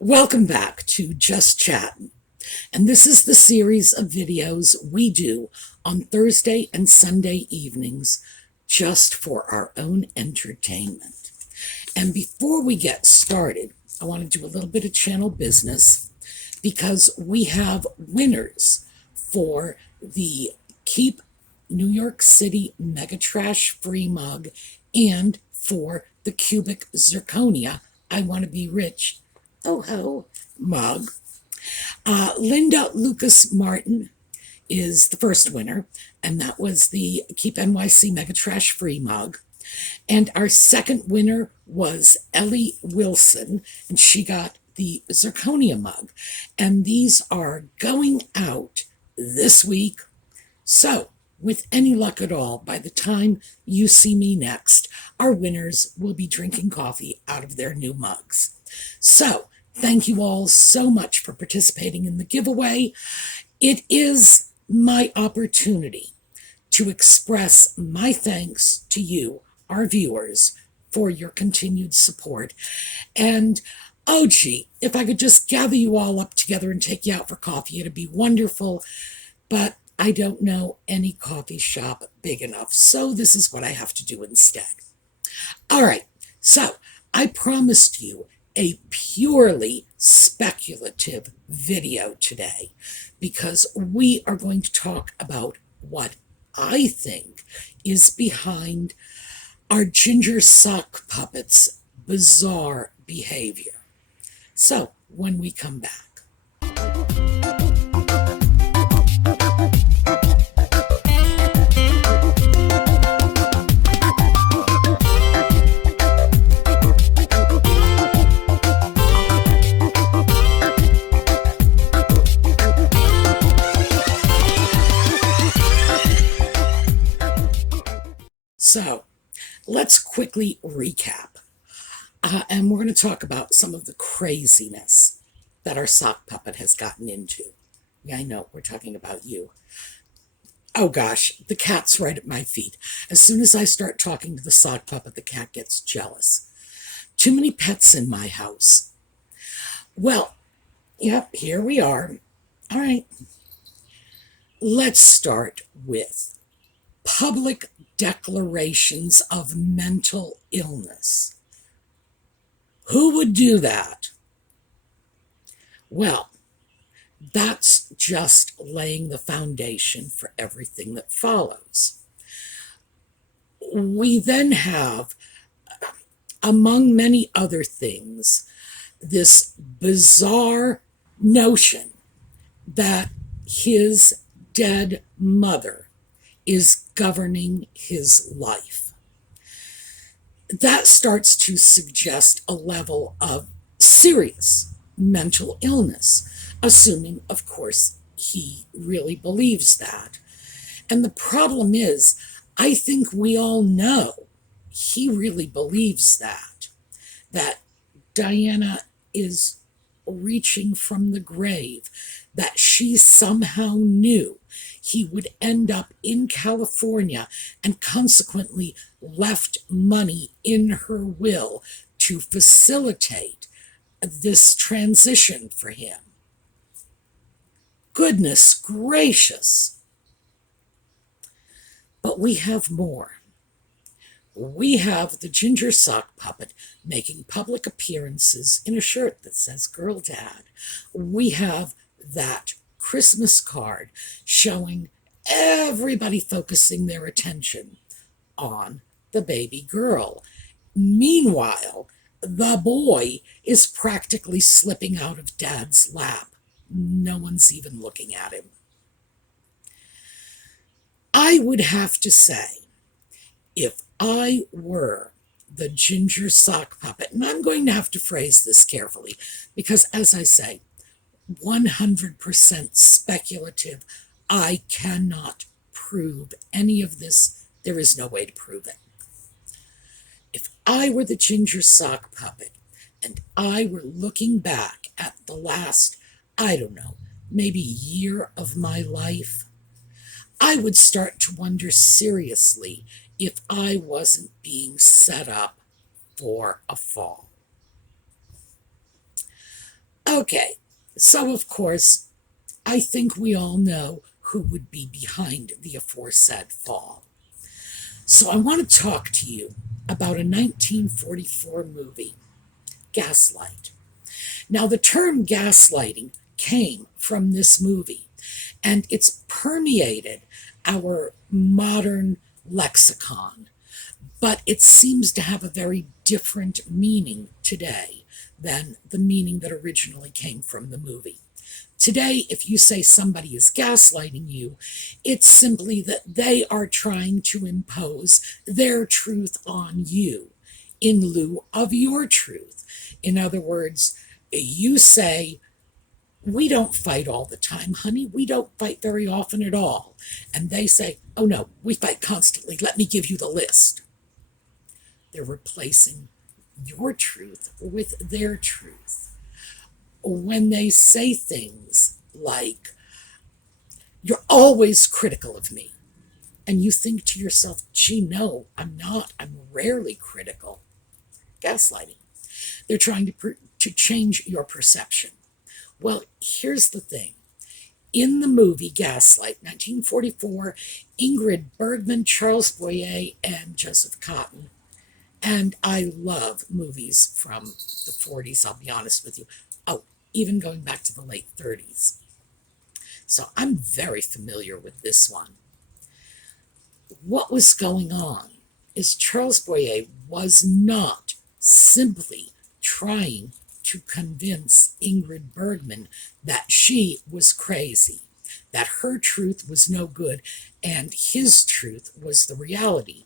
Welcome back to Just Chattin', and this is the series of videos we do on Thursday and Sunday evenings just for our own entertainment. And before we get started, I want to do a little bit of channel business because we have winners for the Keep New York City Mega Trash Free Mug and for the Cubic Zirconia I Want to Be Rich mug. Linda Lucas Martin is the first winner, and that was the Keep NYC Mega Trash Free mug. And our second winner was Ellie Wilson, and she got the Zirconia mug. And these are going out this week. So, with any luck at all, by the time you see me next, our winners will be drinking coffee out of their new mugs. So, thank you all so much for participating in the giveaway. It is my opportunity to express my thanks to you, our viewers, for your continued support. And, oh gee, if I could just gather you all up together and take you out for coffee, it'd be wonderful. But I don't know any coffee shop big enough, so this is what I have to do instead. All right, so I promised you a purely speculative video today because we are going to talk about what I think is behind our ginger sock puppet's bizarre behavior. So, when we come back. So, let's quickly recap. And we're going to talk about some of the craziness that our sock puppet has gotten into. Yeah, I know, we're talking about you. Oh gosh, the cat's right at my feet. As soon as I start talking to the sock puppet, the cat gets jealous. Too many pets in my house. Well, yep, here we are. All right. Let's start with public declarations of mental illness. Who would do that? Well, that's just laying the foundation for everything that follows. We then have, among many other things, this bizarre notion that his dead mother is governing his life. That starts to suggest a level of serious mental illness, assuming, of course, he really believes that. And the problem is, I think we all know he really believes that Diana is reaching from the grave, that she somehow knew he would end up in California and consequently left money in her will to facilitate this transition for him. Goodness gracious. But we have more. We have the ginger sock puppet making public appearances in a shirt that says Girl Dad. We have that Christmas card showing everybody focusing their attention on the baby girl. Meanwhile, the boy is practically slipping out of Dad's lap. No one's even looking at him. I would have to say, if I were the ginger sock puppet, and I'm going to have to phrase this carefully because, as I say, 100% speculative. I cannot prove any of this. There is no way to prove it. If I were the ginger sock puppet and I were looking back at the last, I don't know, maybe year of my life, I would start to wonder seriously if I wasn't being set up for a fall. Okay, so of course, I think we all know who would be behind the aforesaid fall. So I want to talk to you about a 1944 movie, Gaslight. Now, the term gaslighting came from this movie, and it's permeated our modern lexicon, but it seems to have a very different meaning today than the meaning that originally came from the movie. Today, if you say somebody is gaslighting you, it's simply that they are trying to impose their truth on you in lieu of your truth. In other words, you say, we don't fight all the time, honey. We don't fight very often at all. And they say, oh no, we fight constantly. Let me give you the list. They're replacing your truth with their truth. When they say things like, you're always critical of me, and you think to yourself, gee, no, I'm not. I'm rarely critical. Gaslighting. They're trying to change your perception. Well, here's the thing. In the movie Gaslight, 1944, Ingrid Bergman, Charles Boyer, and Joseph Cotton. And I love movies from the 40s, I'll be honest with you. Oh, even going back to the late 30s. So I'm very familiar with this one. What was going on is Charles Boyer was not simply trying to convince Ingrid Bergman that she was crazy, that her truth was no good, and his truth was the reality.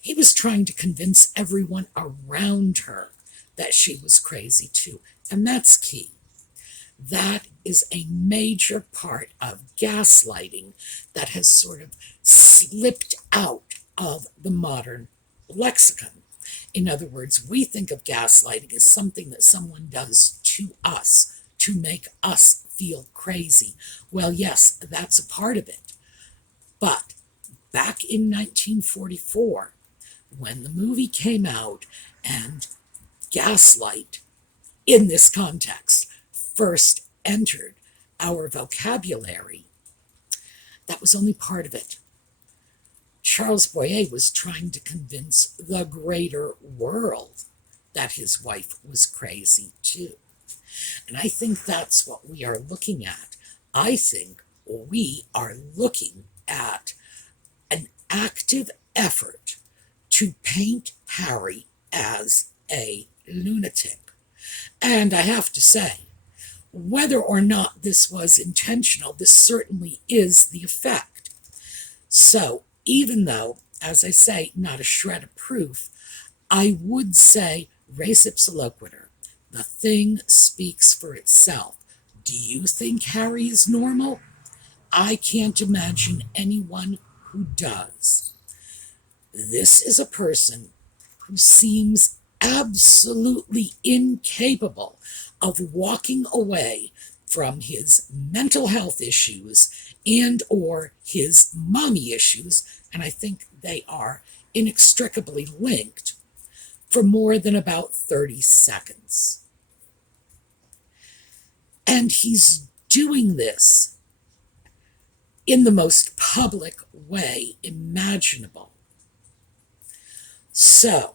He was trying to convince everyone around her that she was crazy too, and that's key. That is a major part of gaslighting that has sort of slipped out of the modern lexicon. In other words, we think of gaslighting as something that someone does to us to make us feel crazy. Well, yes, that's a part of it. But back in 1944, when the movie came out and gaslight, in this context, first entered our vocabulary, that was only part of it. Charles Boyer was trying to convince the greater world that his wife was crazy too. And I think that's what we are looking at. I think we are looking at an active effort to paint Harry as a lunatic. And I have to say, whether or not this was intentional, this certainly is the effect. So, even though, as I say, not a shred of proof, I would say res ipsa loquitur. The thing speaks for itself. Do you think Harry is normal? I can't imagine anyone who does. This is a person who seems absolutely incapable of walking away from his mental health issues and or his mommy issues, and I think they are inextricably linked, for more than about 30 seconds. And he's doing this in the most public way imaginable. So,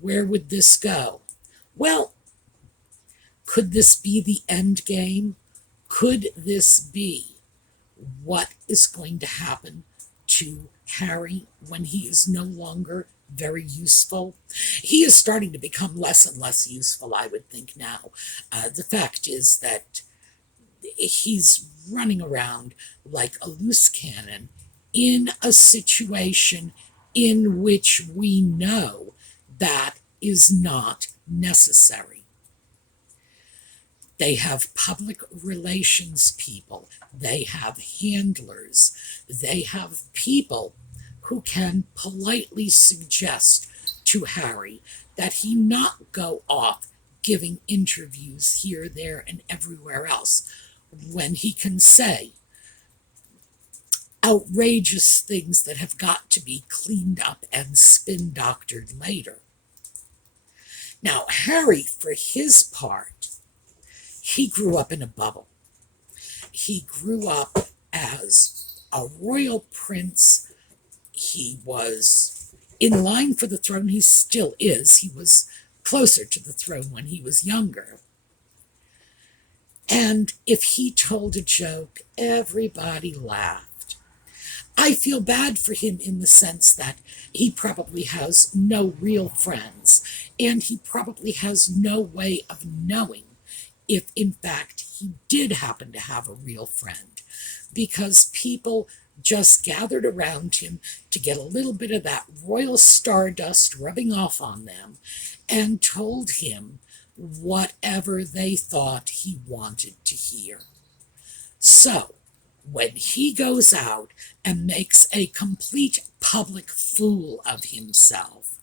where would this go? Well, could this be the end game? Could this be what is going to happen to Harry when he is no longer very useful? He is starting to become less and less useful, I would think now. The fact is that he's running around like a loose cannon in a situation in which we know that is not necessary. They have public relations people. They have handlers. They have people who can politely suggest to Harry that he not go off giving interviews here, there, and everywhere else when he can say outrageous things that have got to be cleaned up and spin-doctored later. Now, Harry, for his part, he grew up in a bubble. He grew up as a royal prince. He was in line for the throne. He still is. He was closer to the throne when he was younger. And if he told a joke, everybody laughed. I feel bad for him in the sense that he probably has no real friends, and he probably has no way of knowing if, in fact, he did happen to have a real friend, because people just gathered around him to get a little bit of that royal stardust rubbing off on them and told him whatever they thought he wanted to hear. So, when he goes out and makes a complete public fool of himself,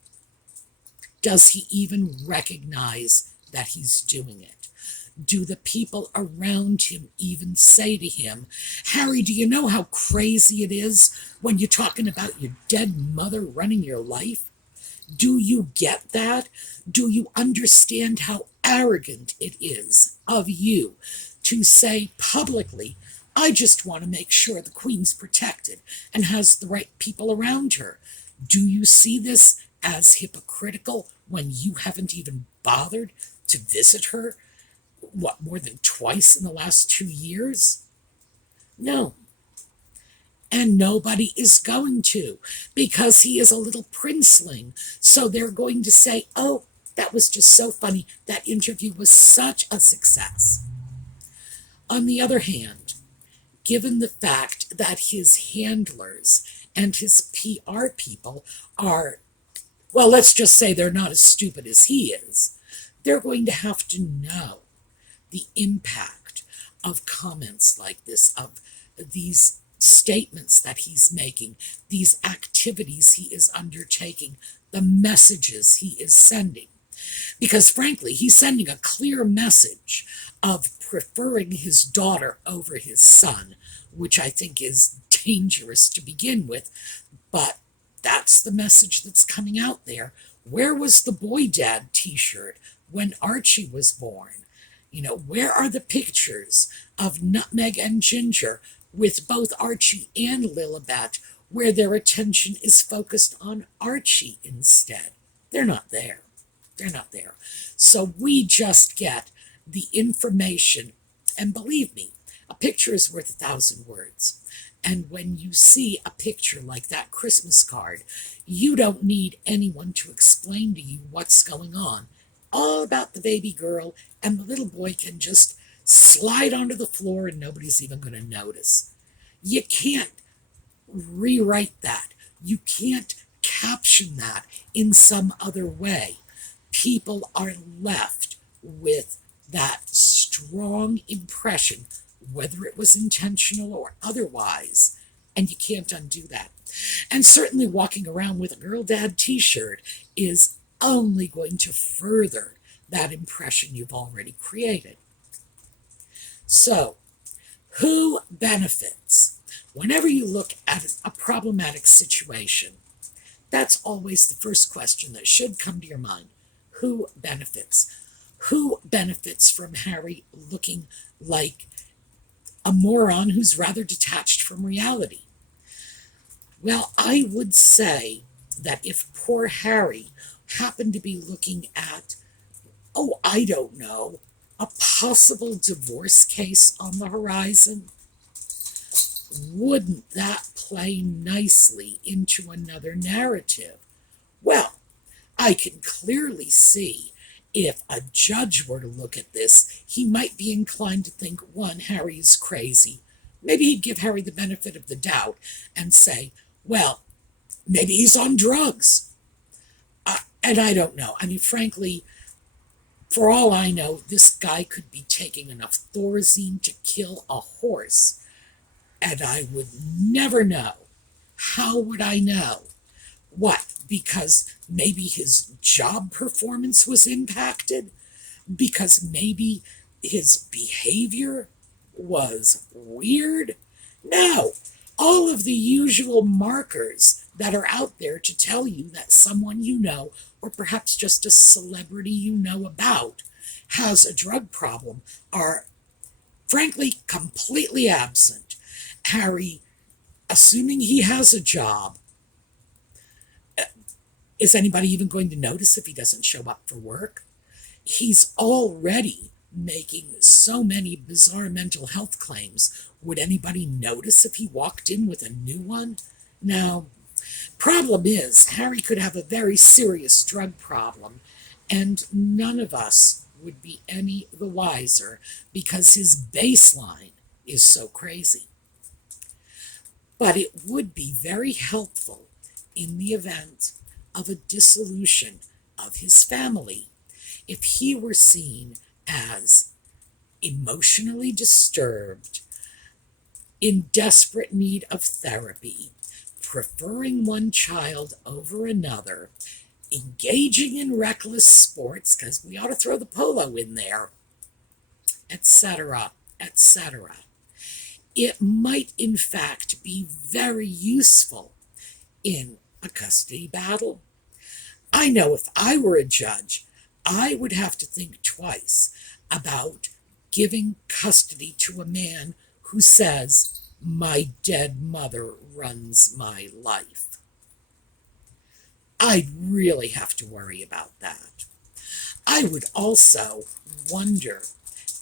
does he even recognize that he's doing it? Do the people around him even say to him, Harry, do you know how crazy it is when you're talking about your dead mother running your life? Do you get that? Do you understand how arrogant it is of you to say publicly, I just want to make sure the Queen's protected and has the right people around her? Do you see this as hypocritical when you haven't even bothered to visit her, more than twice in the last 2 years? No. And nobody is going to, because he is a little princeling. So they're going to say, oh, that was just so funny. That interview was such a success. On the other hand, given the fact that his handlers and his PR people are, well, let's just say they're not as stupid as he is, they're going to have to know the impact of comments like this, of these statements that he's making, these activities he is undertaking, the messages he is sending. Because frankly, he's sending a clear message of preferring his daughter over his son, which I think is dangerous to begin with, but that's the message that's coming out there. Where was the boy dad t-shirt when Archie was born? You know, where are the pictures of Nutmeg and Ginger with both Archie and Lilibet, where their attention is focused on Archie instead? They're not there. They're not there. So we just get the information, and believe me, a picture is worth 1,000 words. And when you see a picture like that Christmas card, you don't need anyone to explain to you what's going on. All about the baby girl, and the little boy can just slide onto the floor and nobody's even going to notice. You can't rewrite that. You can't caption that in some other way. People are left with that strong impression, whether it was intentional or otherwise, and you can't undo that. And certainly walking around with a Girl Dad t-shirt is only going to further that impression you've already created. So, who benefits? Whenever you look at a problematic situation, that's always the first question that should come to your mind. Who benefits? Who benefits from Harry looking like a moron who's rather detached from reality? Well, I would say that if poor Harry happened to be looking at, oh, I don't know, a possible divorce case on the horizon, wouldn't that play nicely into another narrative? Well, I can clearly see if a judge were to look at this, he might be inclined to think, one, Harry is crazy. Maybe he'd give Harry the benefit of the doubt and say, well, maybe he's on drugs. And I don't know. I mean, frankly, for all I know, this guy could be taking enough Thorazine to kill a horse. And I would never know. How would I know? What? Because maybe his job performance was impacted? Because maybe his behavior was weird? No. All of the usual markers that are out there to tell you that someone you know, or perhaps just a celebrity you know about, has a drug problem are, frankly, completely absent. Harry, assuming he has a job, is anybody even going to notice if he doesn't show up for work? He's already making so many bizarre mental health claims. Would anybody notice if he walked in with a new one? Now, problem is, Harry could have a very serious drug problem, and none of us would be any the wiser because his baseline is so crazy. But it would be very helpful in the event of a dissolution of his family if he were seen as emotionally disturbed, in desperate need of therapy, preferring one child over another, engaging in reckless sports, because we ought to throw the polo in there, etc., etc. It might, in fact, be very useful in a custody battle. I know if I were a judge, I would have to think twice about giving custody to a man who says, "My dead mother runs my life." I'd really have to worry about that. I would also wonder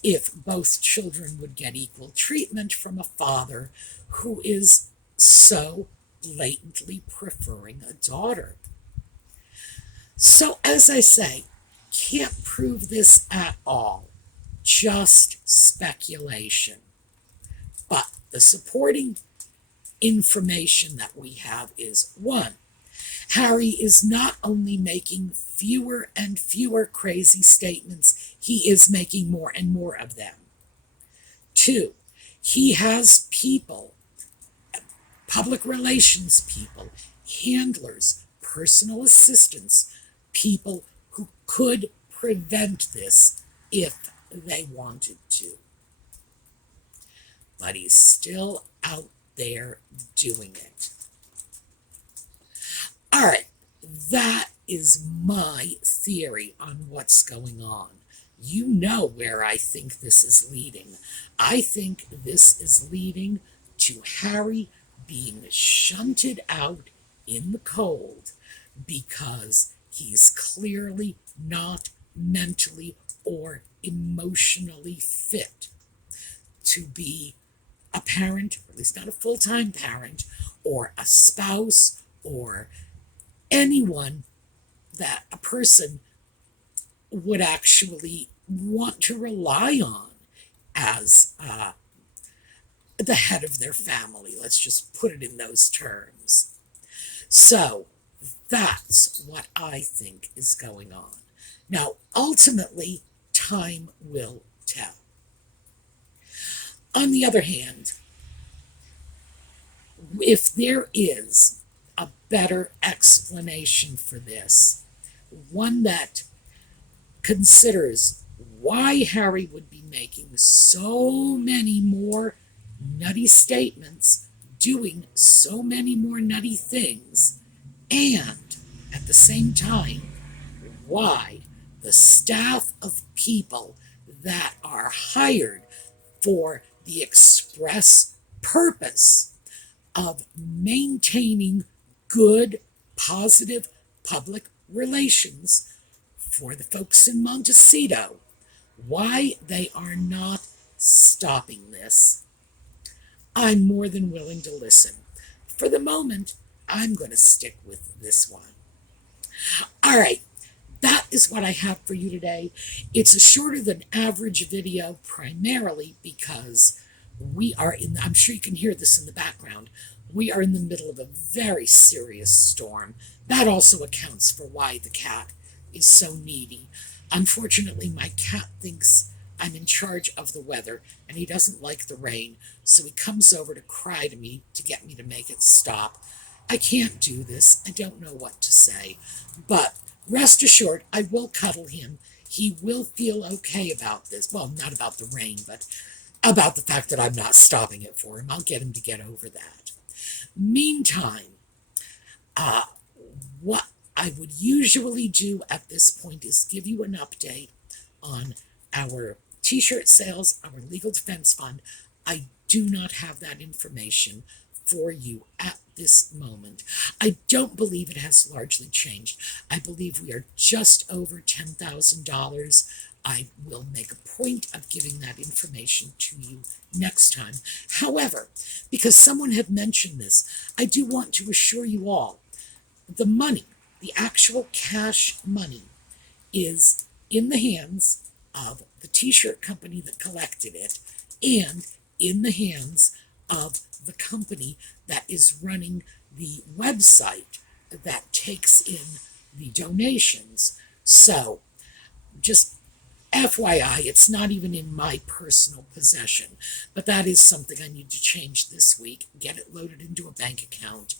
if both children would get equal treatment from a father who is so blatantly preferring a daughter. So, as I say, can't prove this at all. Just speculation. But the supporting information that we have is, one, Harry is not only making fewer and fewer crazy statements, he is making more and more of them. Two, he has people, public relations people, handlers, personal assistants, people who could prevent this if they wanted to. But he's still out there doing it. All right, that is my theory on what's going on. You know where I think this is leading. I think this is leading to Harry being shunted out in the cold because he's clearly not mentally or emotionally fit to be a parent, or at least not a full-time parent, or a spouse, or anyone that a person would actually want to rely on as the head of their family. Let's just put it in those terms. So that's what I think is going on. Now, ultimately, time will tell. On the other hand, if there is a better explanation for this, one that considers why Harry would be making so many more nutty statements, doing so many more nutty things, and at the same time, why the staff of people that are hired for the express purpose of maintaining good, positive public relations for the folks in Montecito, why they are not stopping this. I'm more than willing to listen. For the moment, I'm going to stick with this one. All right, that is what I have for you today. It's a shorter than average video, primarily because we are in, I'm sure you can hear this in the background, we are in the middle of a very serious storm. That also accounts for why the cat is so needy. Unfortunately, my cat thinks I'm in charge of the weather, and he doesn't like the rain, so he comes over to cry to me to get me to make it stop. I can't do this. I don't know what to say. But rest assured, I will cuddle him. He will feel okay about this. Well, not about the rain, but about the fact that I'm not stopping it for him. I'll get him to get over that. Meantime, what I would usually do at this point is give you an update on our t-shirt sales, our legal defense fund, I do not have that information for you at this moment. I don't believe it has largely changed. I believe we are just over $10,000. I will make a point of giving that information to you next time. However, because someone had mentioned this, I do want to assure you all, the money, the actual cash money, is in the hands of the t-shirt company that collected it and in the hands of the company that is running the website that takes in the donations. So just FYI, it's not even in my personal possession, but that is something I need to change this week, get it loaded into a bank account.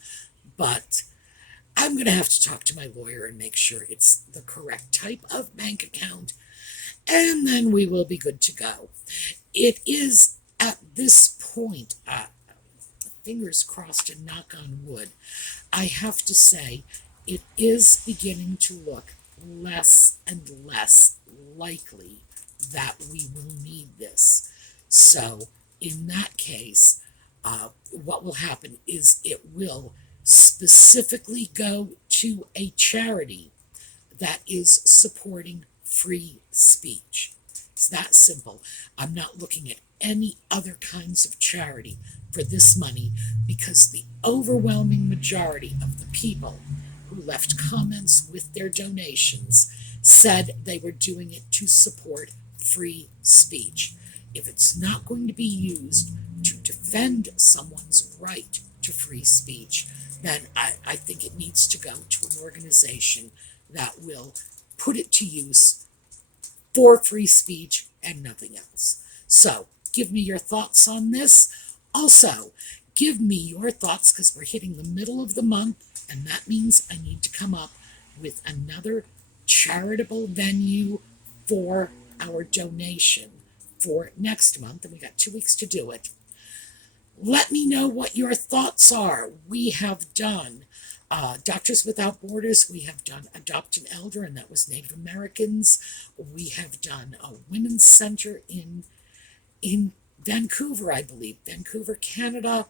But I'm going to have to talk to my lawyer and make sure it's the correct type of bank account, and then we will be good to go. It is at this point, fingers crossed and knock on wood, I have to say it is beginning to look less and less likely that we will need this. So in that case, what will happen is it will specifically go to a charity that is supporting free speech. It's that simple. I'm not looking at any other kinds of charity for this money because the overwhelming majority of the people who left comments with their donations said they were doing it to support free speech. If it's not going to be used to defend someone's right to free speech, then I think it needs to go to an organization that will put it to use for free speech and nothing else. So give me your thoughts on this. Also, give me your thoughts, because we're hitting the middle of the month, and that means I need to come up with another charitable venue for our donation for next month, and we got 2 weeks to do it. Let me know what your thoughts are. We have done Doctors Without Borders. We have done Adopt an Elder, and that was Native Americans. We have done a women's center in Vancouver, I believe, Vancouver, Canada.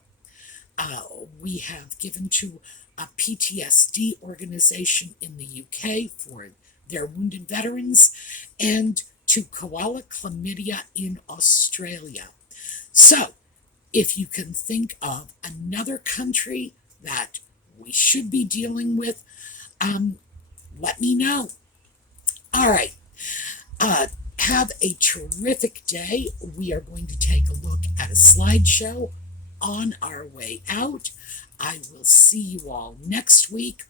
We have given to a PTSD organization in the UK for their wounded veterans, and to Koala Chlamydia in Australia. So, if you can think of another country that we should be dealing with, let me know. All right. Have a terrific day. We are going to take a look at a slideshow on our way out. I will see you all next week.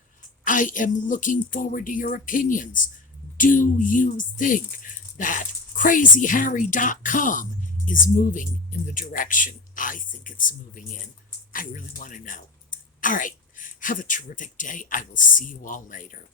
I am looking forward to your opinions. Do you think that crazyharry.com is moving in the direction I think it's moving in? I really want to know. All right. Have a terrific day. I will see you all later.